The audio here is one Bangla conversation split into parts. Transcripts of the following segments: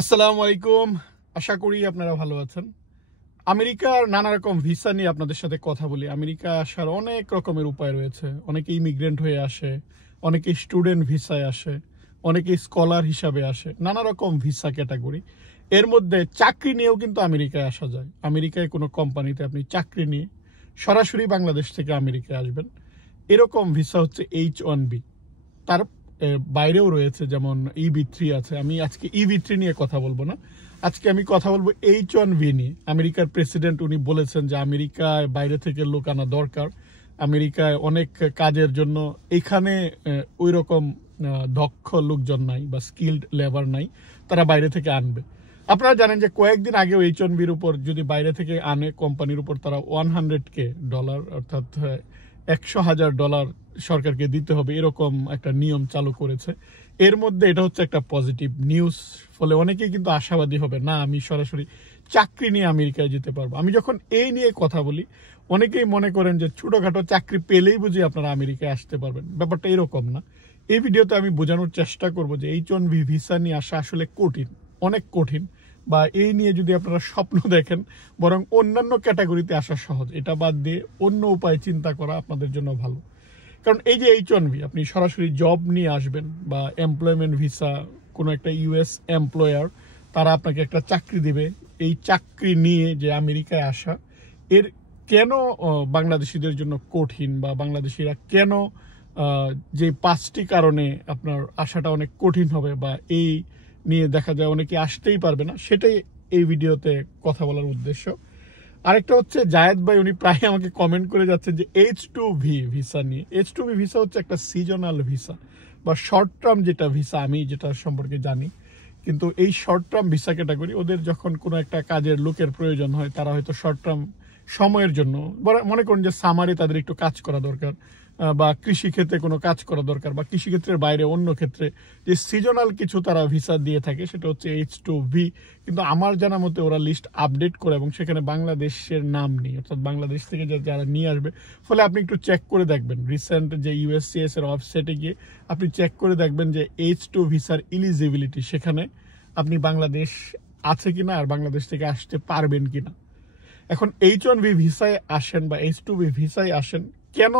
আসসালামু আলাইকুম। আশা করি আপনারা ভালো আছেন। আমেরিকার নানা রকম ভিসা নিয়ে আপনাদের সাথে কথা বলি। আমেরিকা আসার অনেক রকমের উপায় রয়েছে। অনেকে ইমিগ্রেন্ট হয়ে আসে, অনেকে স্টুডেন্ট ভিসায় আসে, অনেকে স্কলার হিসাবে আসে, নানা রকম ভিসা ক্যাটাগরি। এর মধ্যে চাকরি নিয়েও কিন্তু আমেরিকায় আসা যায়। আমেরিকায় কোনো কোম্পানিতে আপনি চাকরি নিয়ে সরাসরি বাংলাদেশ থেকে আমেরিকায় আসবেন। এরকম ভিসা হচ্ছে H1B। তার বাইরেও রয়েছে, যেমন EB3 আছে। আমি আজকে EB3 নিয়ে কথা বলবো না, আজকে আমি কথা বলবো H1B নিয়ে। আমেরিকার প্রেসিডেন্ট উনি বলেছেন যে আমেরিকায় বাইরে থেকে লোক আনা দরকার। আমেরিকায় অনেক কাজের জন্য এখানে ওই রকম দক্ষ লোকজন নাই বা স্কিল্ড লেবার নাই, তারা বাইরে থেকে আনবে। আপনারা জানেন যে কয়েকদিন আগেও H1Bর উপর যদি বাইরে থেকে আনে কোম্পানির উপর, তারা $100,000 অর্থাৎ $100,000 সরকারকে দিতে হবে, এরকম একটা নিয়ম চালু করেছে। এর মধ্যে এটা হচ্ছে একটা পজিটিভ নিউজ। ফলে অনেকেই কিন্তু আশাবাদী হবে, না আমি সরাসরি চাকরি নিয়ে আমেরিকায় যেতে পারবো। আমি যখন এই নিয়ে কথা বলি, অনেকেই মনে করেন যে ছোটখাটো চাকরি পেলেই বুঝি আপনারা আমেরিকায় আসতে পারবেন। ব্যাপারটা এরকম না। এই ভিডিওতে আমি বোঝানোর চেষ্টা করব যে H1B ভিসা নিয়ে আসা আসলে কঠিন, অনেক কঠিন। বা এই নিয়ে যদি আপনারা স্বপ্ন দেখেন, বরং অন্যান্য ক্যাটাগরিতে আসা সহজ। এটা বাদ দিয়ে অন্য উপায় চিন্তা করা আপনাদের জন্য ভালো। কারণ এই যে H1B, আপনি সরাসরি জব নিয়ে আসবেন বা এমপ্লয়মেন্ট ভিসা, কোনো একটা US এমপ্লয়ার তারা আপনাকে একটা চাকরি দিবে। এই চাকরি নিয়ে যে আমেরিকায় আসা, এর কেন বাংলাদেশিদের জন্য কঠিন, বা বাংলাদেশিরা কেন যে 5টি কারণে আপনার আশাটা অনেক কঠিন হবে, বা এই নিয়ে দেখা যায় অনেকে আসতেই পারবে না, সেটাই এই ভিডিওতে কথা বলার উদ্দেশ্য। আরেকটা হচ্ছে জায়েদ ভাই, উনি প্রায় আমাকে কমেন্ট করে যাচ্ছেন যে H2B ভিসা নিয়ে। H2B ভিসা হচ্ছে একটা সিজনাল ভিসা বা শর্ট টার্ম যেটা ভিসা, আমি যেটা সম্পর্কে জানি। কিন্তু এই শর্ট টার্ম ভিসা ক্যাটাগরি, ওদের যখন কোনো একটা কাজের লোকের প্রয়োজন হয়, তারা হয়তো শর্ট টার্ম সময়ের জন্য, মনে করুন যে সামারে তাদের একটু কাজ করা দরকার, বা কৃষিক্ষেত্রে কোনো কাজ করা দরকার, বা কৃষিক্ষেত্রের বাইরে অন্য ক্ষেত্রে যে সিজনাল কিছু তারা ভিসা দিয়ে থাকে, সেটা হচ্ছে H2B। কিন্তু আমার জানা মতে ওরা লিস্ট আপডেট করে এবং সেখানে বাংলাদেশের নাম নেই, অর্থাৎ বাংলাদেশ থেকে যারা নিয়ে আসবে। ফলে আপনি একটু চেক করে দেখবেন, রিসেন্ট যে USCIS এর ওয়েবসাইটে গিয়ে আপনি চেক করে দেখবেন যে H2 ভিসার ইলিজিবিলিটি, সেখানে আপনি বাংলাদেশ আছে কিনা আর বাংলাদেশ থেকে আসতে পারবেন কিনা। এখন H1B ভিসায় আসেন বা H2B ভিসায় আসেন, কেন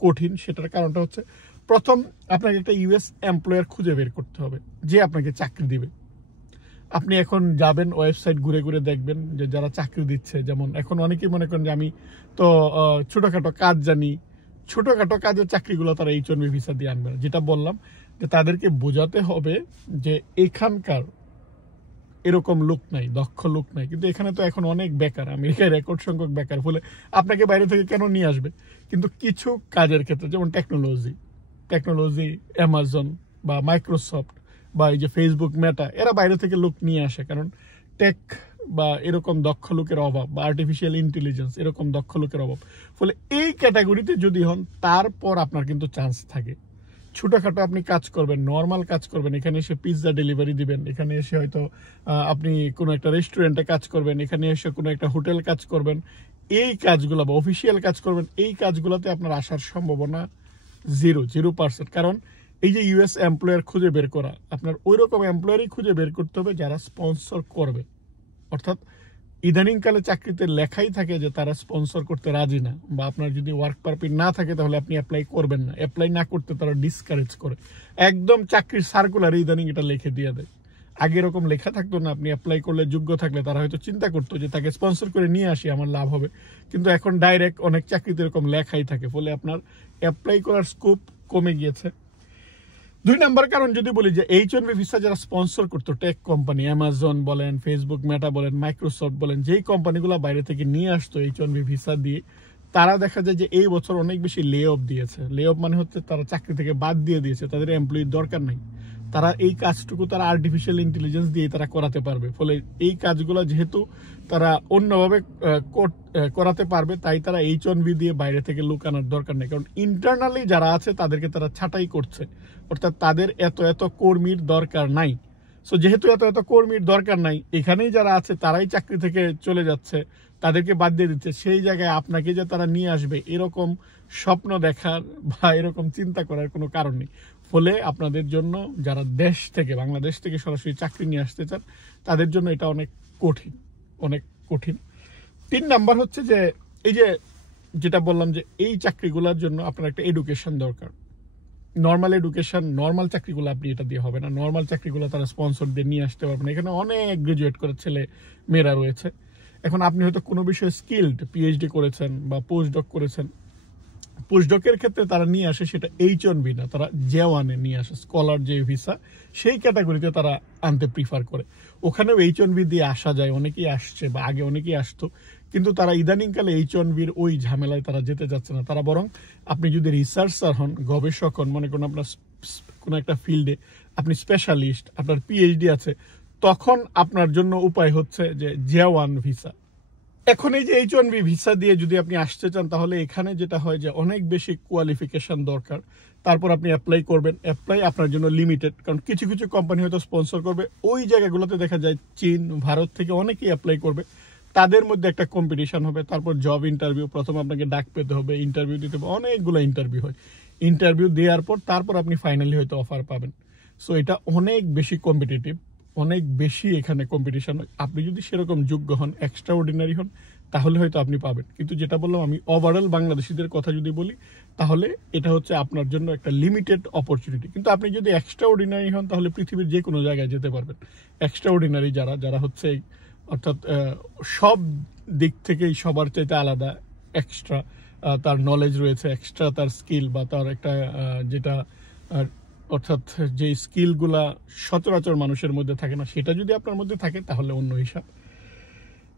কঠিন সেটার কারণটা হচ্ছে, প্রথম আপনাকে একটা US এমপ্লয়ার খুঁজে বের করতে হবে যে আপনাকে চাকরি দিবে। আপনি এখন যাবেন ওয়েবসাইট ঘুরে ঘুরে দেখবেন যে যারা চাকরি দিচ্ছে, যেমন এখন অনেকেই মনে করেন যে আমি তো ছোটোখাটো কাজ জানি, ছোটোখাটো কাজের চাকরিগুলো তারা H1B ভিসা দিয়ে আনবে না। যেটা বললাম যে তাদেরকে বোঝাতে হবে যে এখানকার এরকম লোক নাই, দক্ষ লোক নাই। কিন্তু এখানে তো এখন অনেক বেকার, আমেরিকায় রেকর্ড সংখ্যক বেকার। ফলে আপনাকে বাইরে থেকে কেন নিয়ে আসবে? কিন্তু কিছু কাজের ক্ষেত্রে, যেমন টেকনোলজি, অ্যামাজন বা মাইক্রোসফট বা এই যে ফেসবুক, মেটা, এরা বাইরে থেকে লোক নিয়ে আসে। কারণ টেক বা এরকম দক্ষ লোকের অভাব, বা আর্টিফিশিয়াল ইন্টেলিজেন্স এরকম দক্ষ লোকের অভাব। ফলে এই ক্যাটাগরিতে যদি হন, তারপর আপনার কিন্তু চান্স থাকে। ছোটোখাটো আপনি কাজ করবেন, নর্মাল কাজ করবেন, এখানে এসে পিৎজা ডেলিভারি দিবেন, এখানে এসে হয়তো আপনি কোনো একটা রেস্টুরেন্টে কাজ করবেন, এখানে এসে কোনো একটা হোটেল কাজ করবেন, এই কাজগুলো বা অফিসিয়াল কাজ করবেন, এই কাজগুলোতে আপনার আসার সম্ভাবনা 0%। কারণ এই যে US এমপ্লয়ার খুঁজে বের করা, আপনার ওই রকম এমপ্লয়ারই খুঁজে বের করতে হবে যারা স্পন্সর করবে। অর্থাৎ ইদানিংকালে চাকরিতে লেখাই থাকে যে তারা স্পন্সর করতে রাজি না, বা আপনার যদি ওয়ার্ক পারমিট না থাকে তাহলে আপনি অ্যাপ্লাই করবেন না। অ্যাপ্লাই না করতে তারা ডিসকারেজ করে, একদম চাকরির সার্কুলারে ইদানিং এটা লিখে দিয়ে দেয়। আগে এরকম লেখা থাকতো না, আপনি অ্যাপ্লাই করলে যোগ্য থাকলে তারা হয়তো চিন্তা করতো যে তাকে স্পন্সর করে নিয়ে আসি, আমার লাভ হবে। কিন্তু এখন ডাইরেক্ট অনেক চাকরিতে এরকম লেখাই থাকে, ফলে আপনার অ্যাপ্লাই করার স্কোপ কমে গিয়েছে। 2 নম্বর কারণ যদি বলি, যে H1B ভিসা যারা স্পন্সর করতো, টেক কোম্পানি, অ্যামাজন বলেন, ফেসবুক, মেটা বলেন, মাইক্রোসফট বলেন, যেই কোম্পানিগুলো বাইরে থেকে নিয়ে আসতো H1B ভিসা দিয়ে, তারা দেখা যায় যে এই বছর অনেক বেশি লে অফ দিয়েছে। লে অফ মানে হচ্ছে তারা চাকরি থেকে বাদ দিয়ে দিয়েছে, তাদের এমপ্লয়ির দরকার নেই। তারা এই কাজটুকু তারা আর্টিফিশিয়াল ইন্টেলিজেন্স দিয়ে তারা করাতে পারবে। ফলে এই কাজগুলো যেহেতু তারা অন্যভাবে করাতে পারবে, তাই তারা H1B দিয়ে বাইরে থেকে লোক আনার দরকার নেই। কারণ ইন্টারনালি যারা আছে তাদেরকে তারা ছাঁটাই করছে, অর্থাৎ তাদের এত কর্মীর দরকার নাই। সো যেহেতু এত কর্মীর দরকার নাই, এখানেই যারা আছে তারাই চাকরি থেকে চলে যাচ্ছে, তাদেরকে বাদ দিয়ে দিচ্ছে। সেই জায়গায় আপনাকে যে তারা নিয়ে আসবে, এরকম স্বপ্ন দেখার বা এরকম চিন্তা করার কোনো কারণ নেই। ফলে আপনাদের জন্য যারা দেশ থেকে বাংলাদেশ থেকে সরাসরি চাকরি নিয়ে আসতে চান তাদের জন্য এটা অনেক কঠিন, অনেক কঠিন। 3 নাম্বার হচ্ছে যে এই যে যেটা বললাম যে এই চাকরিগুলোর জন্য আপনার একটা এডুকেশন দরকার। নর্মাল এডুকেশন, নর্মাল চাকরিগুলো আপনি এটা দিয়ে হবে না। নর্মাল চাকরিগুলো তারা স্পন্সর দিয়ে নিয়ে আসতে পারবে না। এখানে অনেক গ্রাজুয়েট করে ছেলে মেয়েরা রয়েছে। এখন আপনি হয়তো কোনো বিষয়ে স্কিল্ড, পিএইচডি করেছেন বা পোস্টডক করেছেন। পোস্টডকের ক্ষেত্রে তারা নিয়ে আসে সেটা H1B না, তারা J1 নিয়ে আসে, স্কলার যে ভিসা সেই ক্যাটাগরিতে তারা আনতে প্রিফার করে। ওখানেও H1B দিয়ে আসা যায়, অনেকেই আসছে বা আগে অনেকেই আসতো, কিন্তু তারা ইদানিংকালে H1Bর ওই ঝামেলায় তারা যেতে যাচ্ছে না। তারা বরং আপনি যদি রিসার্চার হন, গবেষক হন, মনে করুন আপনার কোনো একটা ফিল্ডে আপনি স্পেশালিস্ট, আপনার পিএইচডি আছে, তখন আপনার জন্য উপায় হচ্ছে যে J1 ভিসা। এখন এই যে H1B ভিসা দিয়ে যদি আপনি আসতে চান তাহলে এখানে যেটা হয় যে অনেক বেশি কোয়ালিফিকেশন দরকার। তারপর আপনি অ্যাপ্লাই করবেন, অ্যাপ্লাই আপনার জন্য লিমিটেড, কারণ কিছু কিছু কোম্পানি হয়তো স্পন্সর করবে। ওই জায়গাগুলোতে দেখা যায় চীন, ভারত থেকে অনেকেই অ্যাপ্লাই করবে, তাদের মধ্যে একটা কম্পিটিশন হবে। তারপর জব ইন্টারভিউ, প্রথম আপনাকে ডাক পেতে হবে, ইন্টারভিউ দিতে হবে, অনেকগুলো ইন্টারভিউ হয়। ইন্টারভিউ দেওয়ার পর তারপর আপনি ফাইনালি হয়তো অফার পাবেন। সো এটা অনেক বেশি কম্পিটিটিভ, অনেক বেশি এখানে কম্পিটিশন হয়। আপনি যদি সেরকম যোগ্য হন, এক্সট্রা অর্ডিনারি হন, তাহলে হয়তো আপনি পাবেন। কিন্তু যেটা বললাম আমি, ওভারঅল বাংলাদেশিদের কথা যদি বলি তাহলে এটা হচ্ছে আপনার জন্য একটা লিমিটেড অপরচুনিটি। কিন্তু আপনি যদি এক্সট্রা অর্ডিনারি হন তাহলে পৃথিবীর যে কোনো জায়গায় যেতে পারবেন। এক্সট্রা অর্ডিনারি যারা যারা হচ্ছে অর্থাৎ সব দিক থেকেই সবার চাইতে আলাদা, এক্সট্রা তার নলেজ রয়েছে, এক্সট্রা তার স্কিল বা তার একটা যেটা অর্থাৎ যে স্কিলগুলা সচরাচর মানুষের মধ্যে থাকে না, সেটা যদি আপনার মধ্যে থাকে তাহলে অন্য হিসাব।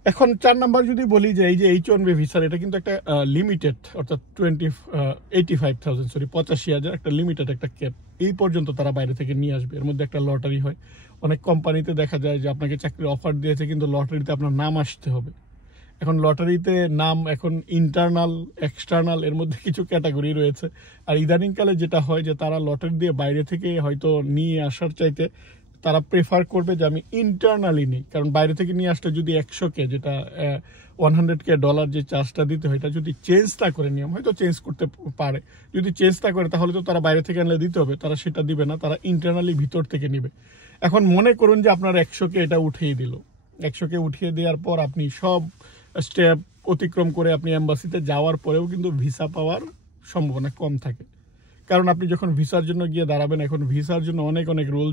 এখন 4 নাম্বার যদি বলি যে এই যে H1B ভিসার, এটা কিন্তু একটা লিমিটেড, অর্থাৎ 85,000 একটা লিমিটেড একটা ক্যাপ, এই পর্যন্ত তারা বাইরে থেকে নিয়ে আসবে। এর মধ্যে একটা লটারি হয়। অনেক কোম্পানিতে দেখা যায় যে আপনাকে চাকরির অফার দিয়েছে কিন্তু লটারিতে আপনার নাম আসতে হবে। এখন লটারিতে নাম এখন ইন্টারনাল, এক্সটার্নাল, এর মধ্যে কিছু ক্যাটাগরি রয়েছে। আর ইদানিংকালে যেটা হয় যে তারা লটারি দিয়ে বাইরে থেকে হয়তো নিয়ে আসার চাইতে তারা প্রেফার করবে যে আমি ইন্টারনালি নিই, কারণ বাইরে থেকে নিয়ে আসতে যদি 100K, যেটা $100K যে চার্জটা দিতে হয়, এটা যদি চেঞ্জ না করে, নিয়ম হয়তো চেঞ্জ করতে পারে, যদি চেঞ্জ না করে তাহলে তো তারা বাইরে থেকে আনলে দিতে হবে, তারা সেটা দিবে না, তারা ইন্টারনালি ভিতর থেকে নিবে। এখন মনে করুন যে আপনার 100K এটা উঠিয়ে দিল, 100K উঠিয়ে দেওয়ার পর আপনি সব স্টেপ অতিক্রম করে আপনি এম্বাসিতে যাওয়ার পরেও কিন্তু ভিসা পাওয়ার সম্ভাবনা কম থাকে। কারণ আপনি যখন ভিসার জন্য গিয়ে দাঁড়াবেন, এখন ভিসার জন্য অনেক অনেক রুল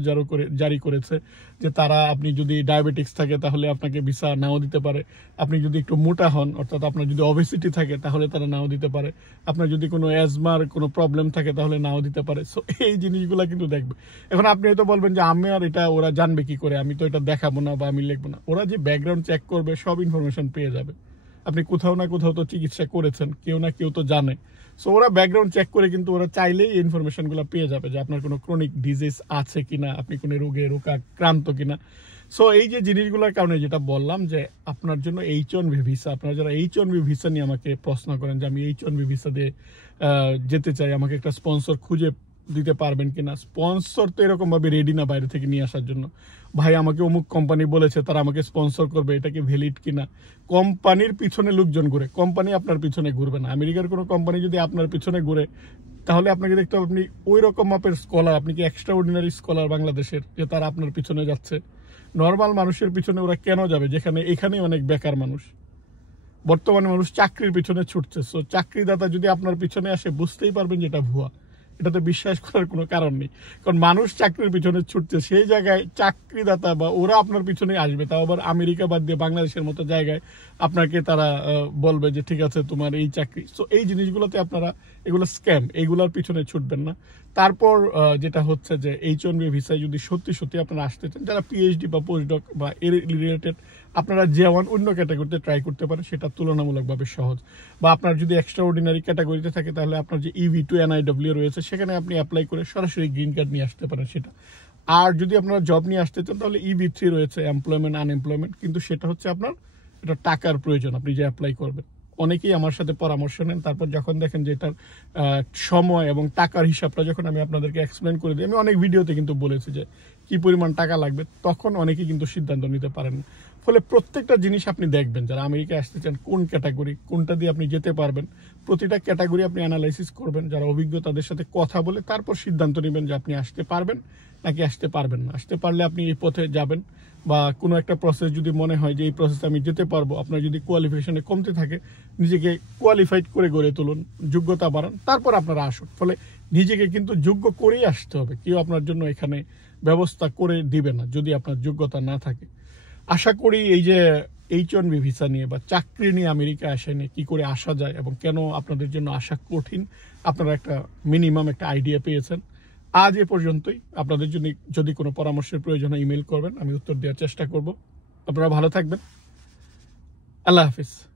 জারি করেছে যে তারা, আপনি যদি ডায়াবেটিক্স থাকে তাহলে আপনাকে ভিসা নাও দিতে পারে, আপনি যদি একটু মোটা হন, অর্থাৎ আপনার যদি ওবেসিটি থাকে তাহলে তারা নাও দিতে পারে, আপনার যদি কোনো অ্যাজমার কোনো প্রবলেম থাকে তাহলে নাও দিতে পারে। সো এই জিনিসগুলো কিন্তু দেখবে। এখন আপনি হয়তো বলবেন যে আমি আর এটা ওরা জানবে কি করে, আমি তো এটা দেখাবো না বা আমি লিখবো না। ওরা যে ব্যাকগ্রাউন্ড চেক করবে, সব ইনফরমেশন পেয়ে যাবে। আপনি কোথাও না কোথাও তো চিকিৎসা করেছেন, কেউ না কেউ তো জানে। সো ওরা ব্যাকগ্রাউন্ড চেক করে কিন্তু ওরা চাইলেই এই ইনফরমেশনগুলো পেয়ে যাবে যে আপনার কোনো ক্রনিক ডিজিজ আছে কিনা, আপনি কোনো রোগে রোগাক্রান্ত কিনা। সো এই যে জিনিসগুলোর কারণে যেটা বললাম যে আপনার জন্য H1B ভিসা, আপনারা যারা H1B ভিসা নিয়ে আমাকে প্রশ্ন করেন যে আমি H1B ভিসা দিয়ে যেতে চাই, আমাকে একটা স্পন্সর খুঁজে দিতে পারবেন কিনা। স্পন্সর তো এরকম ভাবে রেডি না বাইরে থেকে নিয়ে আসার জন্য। ভাই আমাকে অমুক কোম্পানি বলেছে তারা আমাকে স্পন্সর করবে, এটা কি ভ্যালিড কিনা। কোম্পানির পিছনে লোকজন ঘুরে, কোম্পানি আপনার পিছনে ঘুরবে না। আমেরিকার কোনো কোম্পানি যদি আপনার পিছনে ঘুরে তাহলে আপনাকে দেখতে হবে আপনি ওই রকম মাপের স্কলার, আপনি কি এক্সট্রা অর্ডিনারি স্কলার বাংলাদেশের, যে তারা আপনার পিছনে যাচ্ছে। নর্মাল মানুষের পিছনে ওরা কেন যাবে, যেখানে এখানেই অনেক বেকার মানুষ। বর্তমানে মানুষ চাকরির পিছনে ছুটছে। সো চাকরিদাতা যদি আপনার পিছনে আসে বুঝতেই পারবেন যে এটা ভুয়া, এটাতে বিশ্বাস করার কোনো কারণ নেই। কারণ মানুষ চাকরির পিছনে ছুটছে, সেই জায়গায় চাকরিদাতা বা ওরা আপনার পিছনে আসবে, তাও আবার আমেরিকা বাদ দিয়ে বাংলাদেশের মতো জায়গায় আপনাকে তারা বলবে যে ঠিক আছে তোমার এই চাকরি। সো এই জিনিসগুলোতে আপনারা, এগুলো স্ক্যাম, এইগুলোর পিছনে ছুটবেন না। তারপর যেটা হচ্ছে যে H1B ভিসায় যদি সত্যি সত্যি আপনারা আসতে চান, যারা পিএইচডি বা পোস্টডক বা এর রিলেটেড, আপনারা J1 অন্য ক্যাটাগরিতে ট্রাই করতে পারেন, সেটা তুলনামূলকভাবে সহজ। বা আপনার যদি এক্সট্রা অর্ডিনারি ক্যাটাগরিতে থাকে তাহলে আপনার যে EV2 NIW রয়েছে সেখানে আপনি অ্যাপ্লাই করে সরাসরি গ্রিন কার্ড নিয়ে আসতে পারেন সেটা। আর যদি আপনারা জব নিয়ে আসতে চান তাহলে EB3 রয়েছে, এমপ্লয়মেন্ট আনএমপ্লয়মেন্ট, কিন্তু সেটা হচ্ছে আপনার এটা টাকার প্রয়োজন, আপনি যে অ্যাপ্লাই করবেন। অনেকেই আমার সাথে পরামর্শ নেন, তারপর যখন দেখেন যে এটার সময় এবং টাকার হিসাবটা যখন আমি আপনাদেরকে এক্সপ্লেন করে দিই, আমি অনেক ভিডিওতে কিন্তু বলেছি যে কি পরিমাণ টাকা লাগবে, তখন অনেকে কিন্তু সিদ্ধান্ত নিতে পারেন না। ফলে প্রত্যেকটা জিনিস আপনি দেখবেন, যারা আমেরিকায় আসতে চান কোন ক্যাটাগরি, কোনটা দিয়ে আপনি যেতে পারবেন, প্রতিটা ক্যাটাগরি আপনি অ্যানালাইসিস করবেন, যারা অভিজ্ঞ তাদের সাথে কথা বলে তারপর সিদ্ধান্ত নেবেন যে আপনি আসতে পারবেন নাকি আসতে পারবেন না। আসতে পারলে আপনি এই পথে যাবেন, বা কোনো একটা প্রসেস যদি মনে হয় যে এই প্রসেসে আমি যেতে পারবো, আপনার যদি কোয়ালিফিকেশনে কমতে থাকে, নিজেকে কোয়ালিফাইড করে গড়ে তুলুন, যোগ্যতা বাড়ান, তারপর আপনারা আসুন। ফলে নিজেকে কিন্তু যোগ্য করেই আসতে হবে, কেউ আপনার জন্য এখানে ব্যবস্থা করে দিবে না যদি আপনার যোগ্যতা না থাকে। আশা করি এই যে H1B ভিসা নিয়ে বা চাকরি নিয়ে আমেরিকা আসা নিয়ে কী করে আসা যায় এবং কেন আপনাদের জন্য আসা কঠিন, আপনারা একটা মিনিমাম একটা আইডিয়া পেয়েছেন। আজ এ পর্যন্তই। আপনাদের জন্য যদি কোনো পরামর্শের প্রয়োজন হয় ইমেল করবেন, আমি উত্তর দেওয়ার চেষ্টা করব। আপনারা ভালো থাকবেন। আল্লাহ হাফিজ।